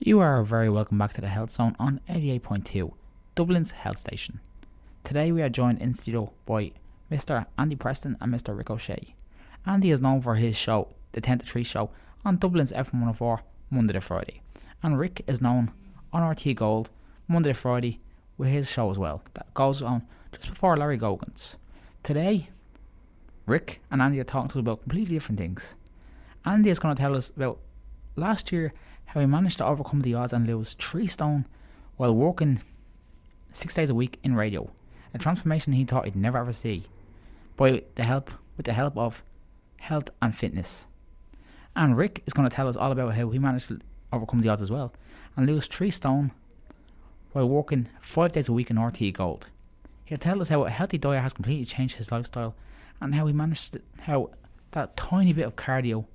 You are very welcome back to the Health Zone on 88.2, Dublin's health station. Today we are joined in studio by Mr. Andy Preston and Mr. Rick O'Shea. Andy is known for his show, the 10 to 3 show, on Dublin's FM104, Monday to Friday. And Rick is known on RT Gold, Monday to Friday, with his show as well, that goes on just before Larry Gogan's. Today, Rick and Andy are talking to us about completely different things. Andy is going to tell us about last year how he managed to overcome the odds and lose 3 stone while working 6 days a week in radio. A transformation he thought he'd never ever see with the help of health and fitness. And Rick is going to tell us all about how he managed to overcome the odds as well and lose 3 stone while working 5 days a week in RT Gold. He'll tell us how a healthy diet has completely changed his lifestyle and how he managed how that tiny bit of cardio,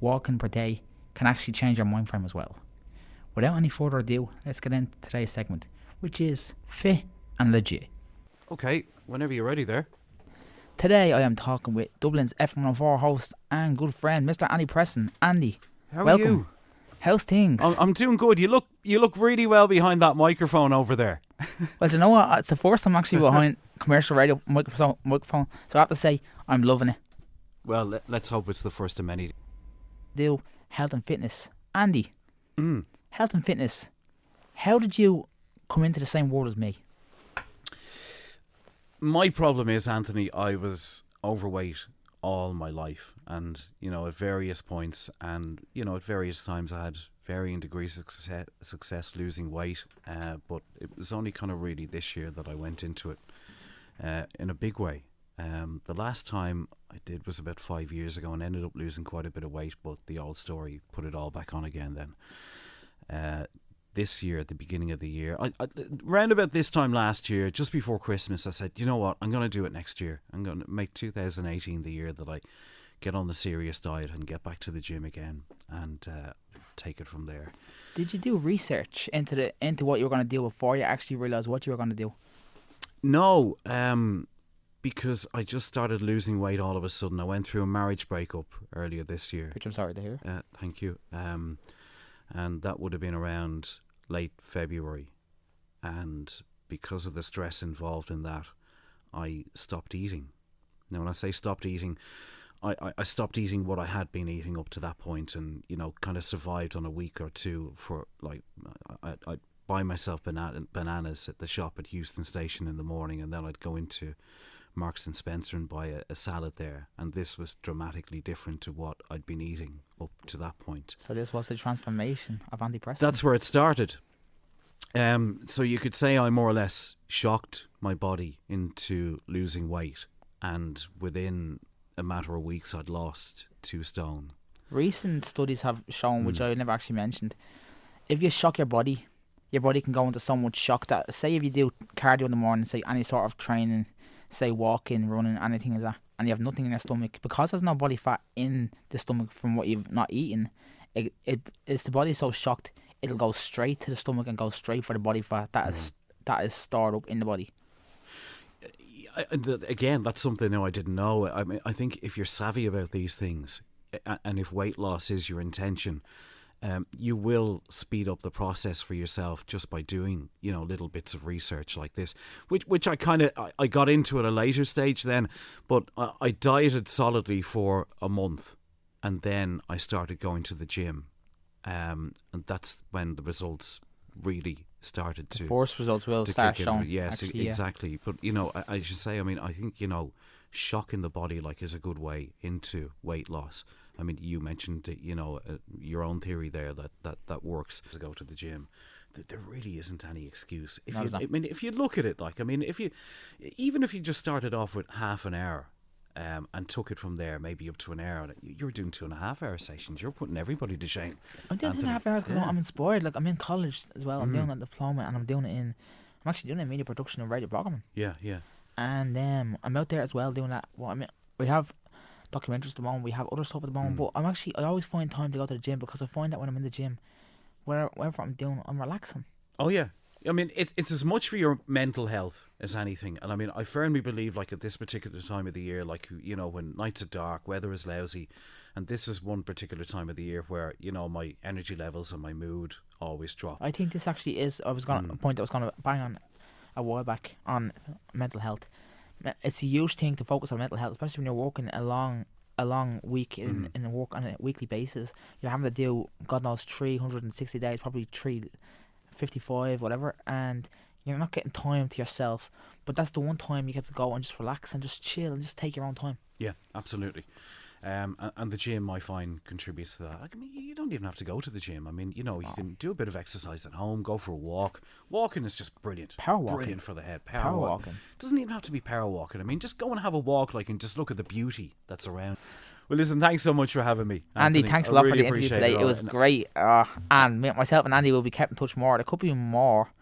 walking per day, can actually change your mind frame as well. Without any further ado, let's get into today's segment, which is Fit and Legit. Okay, whenever you're ready there. Today I am talking with Dublin's F104 host and good friend, Mr. Andy Preston. Andy, How welcome. are you? How's things? I'm doing good. You look really well behind that microphone over there. Well, do you know what? It's the first time actually behind commercial radio microphone, so I have to say I'm loving it. Well, let's hope it's the first of many. Do health and fitness. Andy, Mm. health and fitness. How did you come into the same world as me? My problem is, Anthony, I was overweight all my life, and at various points, and at various times, I had varying degrees of success losing weight. But it was only kind of really this year that I went into it in a big way. The last time I did was about 5 years ago and ended up losing quite a bit of weight, but the old story put it all back on again then. This year, at the beginning of the year, I round about this time last year, just before Christmas, I said, you know what, I'm going to do it next year. I'm going to make 2018 the year that I get on the serious diet and get back to the gym again and take it from there. Did you do research into what you were going to do before you actually realised what you were going to do? No, because I just started losing weight all of a sudden. I went through a marriage breakup earlier this year. Which I'm sorry to hear. Thank you. And that would have been around late February. And because of the stress involved in that, I stopped eating. Now, when I say stopped eating, I stopped eating what I had been eating up to that point, and kind of survived on a week or two for I'd buy myself bananas at the shop at Euston Station in the morning, and then I'd go into Marks and Spencer and buy a salad there, and this was dramatically different to what I'd been eating up to that point. So this was the transformation of Andy Preston. That's where it started. So you could say I more or less shocked my body into losing weight, and within a matter of weeks I'd lost 2 stone. Recent studies have shown, which I never actually mentioned, if you shock your body can go into so much shock that, say if you do cardio in the morning, say any sort of training, say walking, running, anything like that, and you have nothing in your stomach, because there's no body fat in the stomach from what you've not eaten, it's the body so shocked it'll go straight to the stomach and go straight for the body fat that is stored up in the body. Again, that's something I didn't know. I mean, I think if you're savvy about these things, and if weight loss is your intention, you will speed up the process for yourself just by doing, little bits of research like this, which I got into at a later stage then, but I dieted solidly for a month, and then I started going to the gym, and that's when the results really started to. The first results will start showing. Yes, actually, exactly. But I should say, I think shocking the body is a good way into weight loss. I mean, you mentioned your own theory there that works to go to the gym. There really isn't any excuse. If you look at it, even if you just started off with half an hour, and took it from there, maybe up to an hour, you're doing 2.5 hour sessions. You're putting everybody to shame. I'm doing 2.5 hours because I'm inspired. I'm in college as well. I'm doing that diploma, and I'm actually doing it in media production and radio programming. Yeah. And I'm out there as well doing that. We have documentaries at the moment. We have other stuff at the moment. But I always find time to go to the gym, because I find that when I'm in the gym, whatever I'm doing, I'm relaxing. Oh yeah. I mean, it's as much for your mental health as anything. And I mean, I firmly believe, like, at this particular time of the year, like, you know, when nights are dark, weather is lousy, and this is one particular time of the year where, you know, my energy levels and my mood always drop. I think this actually is. I was going to point. I was going to bang on a while back on mental health. It's a huge thing to focus on mental health, especially when you're working a long week in a work on a weekly basis. You're having to do, God knows, 360 days, probably 355, whatever, and you're not getting time to yourself. But that's the one time you get to go and just relax and just chill and just take your own time. Yeah, absolutely. And the gym, I find, contributes to that. I mean, you don't even have to go to the gym. I mean, you know, you can do a bit of exercise at home, go for a walk. Walking is just brilliant. Power walking. Brilliant for the head. Power walking. Doesn't even have to be power walking. I mean, just go and have a walk, like, and just look at the beauty that's around. Well, listen, thanks so much for having me, Andy, thanks a lot for the interview today. It was great. And myself and Andy will be kept in touch more. There could be more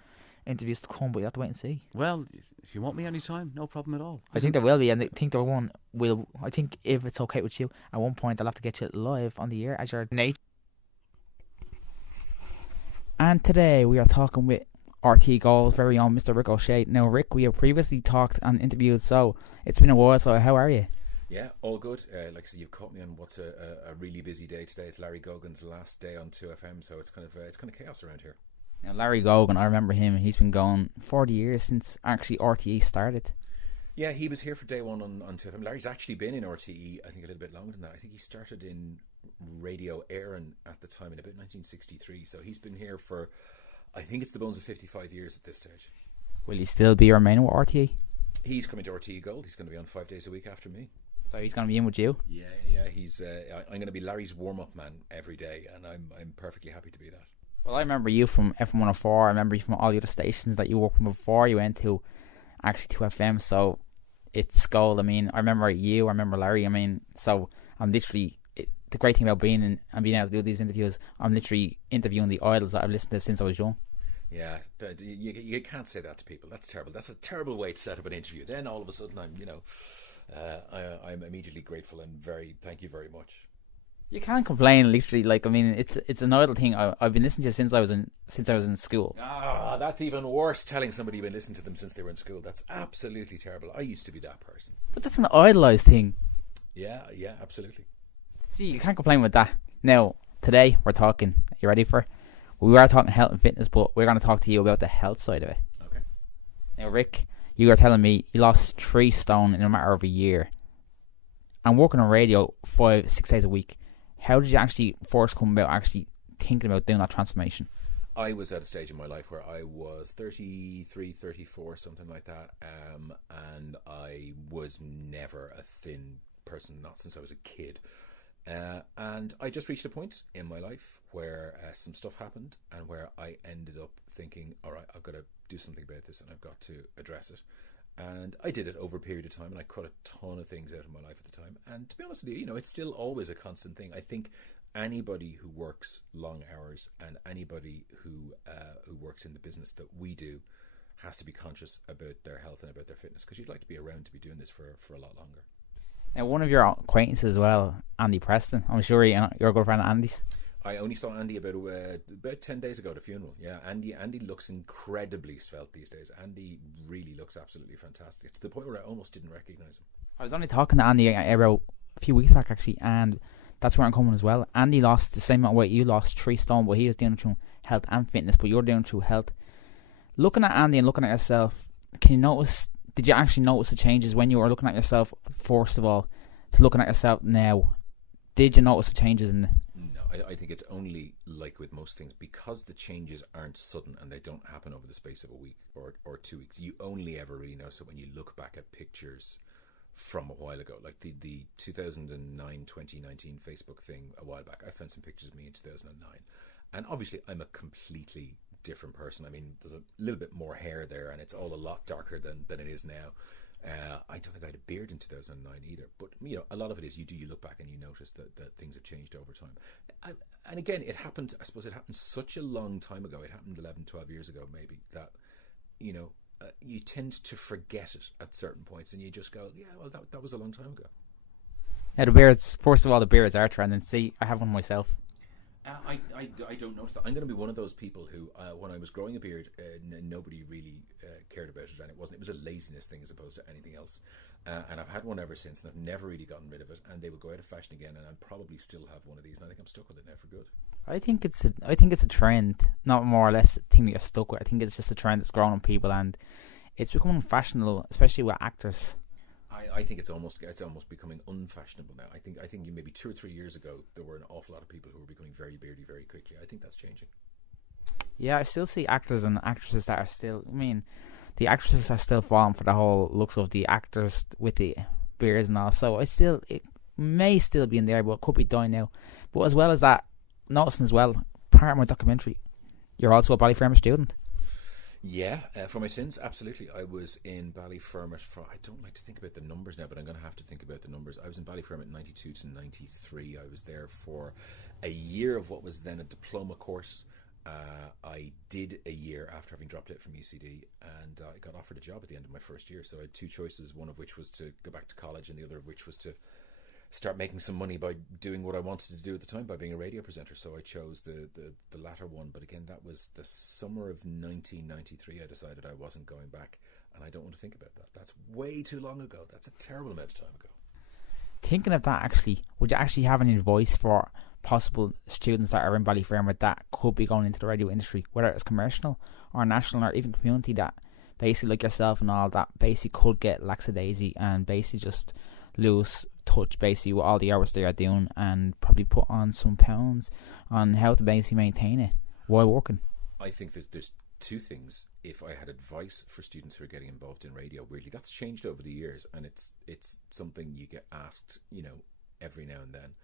interviews to come, but you have to wait and see. Well, if you want me anytime, no problem at all. I think there will be, and I think there one will. I think if it's okay with you, at one point I'll have to get you live on the air as your Nate. And today we are talking with RT Gold's very own Mr. Rick O'Shea. Now, Rick, we have previously talked and interviewed, so it's been a while. So how are you? Yeah, all good. Like I said, you've caught me on what's a really busy day today. It's Larry Gogan's last day on 2FM, so it's kind of chaos around here. Now, Larry Gogan, I remember him. He's been going 40 years since actually RTE started. Yeah, he was here for day one on 2FM. Larry's actually been in RTE, I think, a little bit longer than that. I think he started in Radio Éireann at the time in about 1963. So he's been here for, I think it's the bones of 55 years at this stage. Will he still be remaining with RTE? He's coming to RTE Gold. He's going to be on 5 days a week after me. So he's going to be in with you? Yeah. He's. I'm going to be Larry's warm-up man every day, and I'm perfectly happy to be that. Well, I remember you from FM 104. I remember you from all the other stations that you worked with before you went to actually 2FM. So it's gold. I mean, I remember you. I remember Larry. I mean, so I'm literally. The great thing about being in and being able to do these interviews, I'm literally interviewing the idols that I've listened to since I was young. Yeah, you can't say that to people. That's terrible. That's a terrible way to set up an interview. Then all of a sudden, I'm immediately grateful and thank you very much. You can't complain, literally. Like, I mean, it's an idol thing. I've been listening to you since I was in school. That's even worse. Telling somebody you've been listening to them since they were in school. That's absolutely terrible. I used to be that person. But that's an idolized thing. Yeah, absolutely. See, you can't complain with that. Now, today we're talking. Are you ready for it? We are talking health and fitness, but we're going to talk to you about the health side of it. Okay. Now, Rick, you were telling me you lost 3 stone in a matter of a year. And working on radio 5-6 days a week. How did you actually first come about actually thinking about doing that transformation? I was at a stage in my life where I was 33, 34, something like that. And I was never a thin person, not since I was a kid. And I just reached a point in my life where some stuff happened and where I ended up thinking, all right, I've got to do something about this and I've got to address it. And I did it over a period of time, and I cut a ton of things out of my life at the time. And to be honest with you, it's still always a constant thing. I think anybody who works long hours and anybody who works in the business that we do has to be conscious about their health and about their fitness, because you'd like to be around to be doing this for a lot longer. Now, one of your acquaintances as well, Andy Preston. I'm sure you're a good friend of Andy's. I only saw Andy about 10 days ago at a funeral. Yeah, Andy looks incredibly svelte these days. Andy really looks absolutely fantastic. It's to the point where I almost didn't recognise him. I was only talking to Andy about a few weeks back, actually, and that's where I'm coming as well. Andy lost the same amount of weight you lost, 3 stone, but he was doing it through health and fitness, but you're doing it through health. Looking at Andy and looking at yourself, did you actually notice the changes when you were looking at yourself, first of all, to looking at yourself now? Did you notice the changes in I think it's only like with most things, because the changes aren't sudden and they don't happen over the space of a week or 2 weeks. You only ever really notice it when you look back at pictures from a while ago, like the 2009-2019 Facebook thing a while back. I found some pictures of me in 2009, and obviously I'm a completely different person. I mean, there's a little bit more hair there, and it's all a lot darker than it is now. I don't think I had a beard in 2009 either, but a lot of it is you look back and you notice that things have changed over time. And again, it happened such a long time ago. It happened 11, 12 years ago maybe, that you tend to forget it at certain points, and you just go, yeah, well, that was a long time ago. Now, the beards, first of all, the beards are trending. See, I have one myself. I don't notice that. I'm going to be one of those people who, when I was growing a beard, nobody really cared about it, and it was a laziness thing as opposed to anything else. And I've had one ever since, and I've never really gotten rid of it. And they will go out of fashion again, and I probably still have one of these, and I think I'm stuck with it now for good. I think it's a trend, not more or less a thing that you're stuck with. I think it's just a trend that's grown on people, and it's becoming fashionable, especially with actors. I think it's almost becoming unfashionable now. I think maybe 2 or 3 years ago there were an awful lot of people who were becoming very beardy very quickly. I think that's changing. Yeah, I still see actors and actresses that are still. I mean, the actresses are still falling for the whole looks of the actors with the beards and all. So it may still be in there, but it could be dying now. But as well as that, noticing as well, part of my documentary, you're also a Ballyfermot student. Yeah, for my sins, absolutely. I was in Ballyfermot for, I don't like to think about the numbers now, but I'm going to have to think about the numbers. I was in Ballyfermot 92 to 93. I was there for a year of what was then a diploma course. I did a year after having dropped out from UCD, and I got offered a job at the end of my first year. So I had 2 choices, one of which was to go back to college, and the other of which was to start making some money by doing what I wanted to do at the time, by being a radio presenter. So I chose the latter one. But again, that was the summer of 1993. I decided I wasn't going back, and I don't want to think about that. That's way too long ago. That's a terrible amount of time ago. Thinking of that, actually, would you actually have any advice for possible students that are in Ballyfermot that could be going into the radio industry, whether it's commercial or national or even community, that basically like yourself and all that basically could get lackadaisy and basically just lose touch basically with all the hours they are doing, and probably put on some pounds on how to basically maintain it while working? I think there's 2 things. If I had advice for students who are getting involved in radio, weirdly that's changed over the years, and it's something you get asked, every now and then.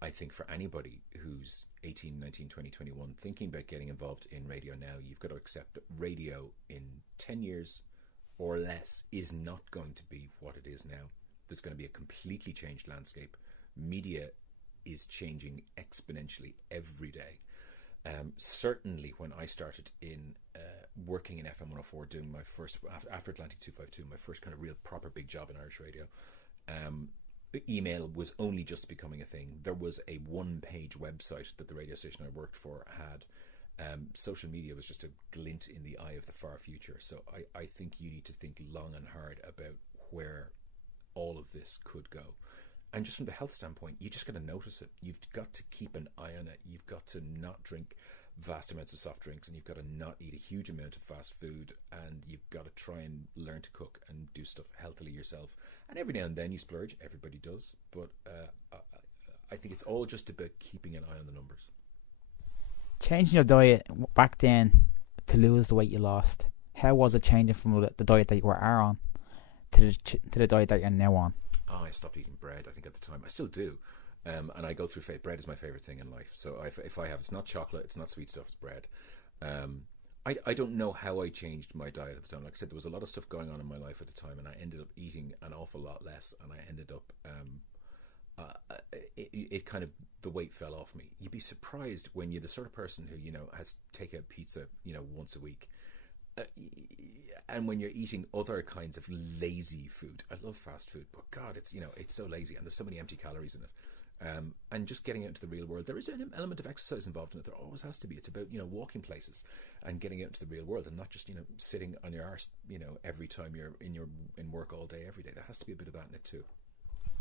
I think for anybody who's 18, 19, 20, 21 thinking about getting involved in radio now, you've got to accept that radio in 10 years or less is not going to be what it is now. There's going to be a completely changed landscape. Media is changing exponentially every day. Certainly when I started in working in FM 104, doing my first, after Atlantic 252, my first kind of real proper big job in Irish radio, email was only just becoming a thing. There was a 1-page website that the radio station I worked for had. Social media was just a glint in the eye of the far future. So I think you need to think long and hard about where all of this could go. And just from the health standpoint, you just got to notice it. You've got to keep an eye on it. You've got to not drink vast amounts of soft drinks, and you've got to not eat a huge amount of fast food, and you've got to try and learn to cook and do stuff healthily yourself. And every now and then you splurge. Everybody does. But I think it's all just about keeping an eye on the numbers. Changing your diet back then to lose the weight you lost, how was it changing from the diet that you were on to the diet that you're now on? I stopped eating bread, I think, at the time. I still do. And I go through bread is my favourite thing in life. So if I have, it's not chocolate, it's not sweet stuff, it's bread. I don't know how I changed my diet at the time. Like I said, there was a lot of stuff going on in my life at the time, and I ended up eating an awful lot less, and I ended up it kind of, the weight fell off me. You'd be surprised when you're the sort of person who has takeout pizza once a week, and when you're eating other kinds of lazy food. I love fast food, but God, it's it's so lazy, and there's so many empty calories in it. And just getting out into the real world, there is an element of exercise involved in it. There always has to be. It's about walking places and getting out into the real world, and not just sitting on your arse every time you're in work all day every day. There has to be a bit of that in it too.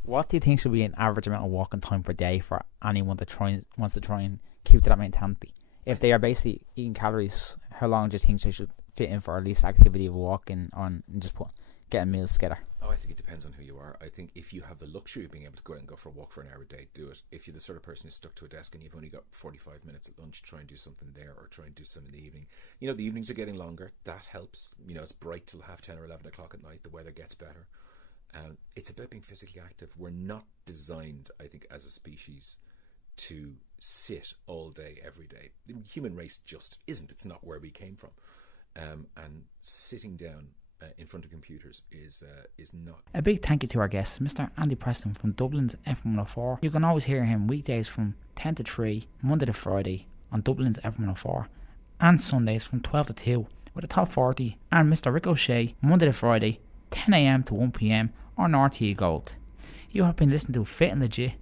What do you think should be an average amount of walking time per day for anyone that wants to try and keep to that mentality? If they are basically eating calories, how long do you think they should fit in for at least activity of walking on and just getting meals together? Oh, I think it depends on who you are. I think if you have the luxury of being able to go out and go for a walk for an hour a day, do it. If you're the sort of person who's stuck to a desk and you've only got 45 minutes at lunch, try and do something there, or try and do some in the evening. The evenings are getting longer. That helps. It's bright till 10:30 or 11 o'clock at night. The weather gets better. It's about being physically active. We're not designed, I think, as a species to sit all day, every day. The human race just isn't. It's not where we came from. And sitting down in front of computers is not. A big thank you to our guest, Mr. Andy Preston from Dublin's FM104. You can always hear him weekdays from 10 to 3, Monday to Friday on Dublin's FM104, and Sundays from 12 to 2 with the Top 40 and Mr. Ricochet, Monday to Friday, 10 a.m. to 1 p.m. on RTE Gold. You have been listening to Fit and Legit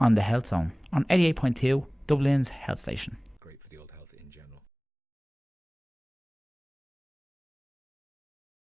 on the Health Zone on 88.2 Dublin's health station.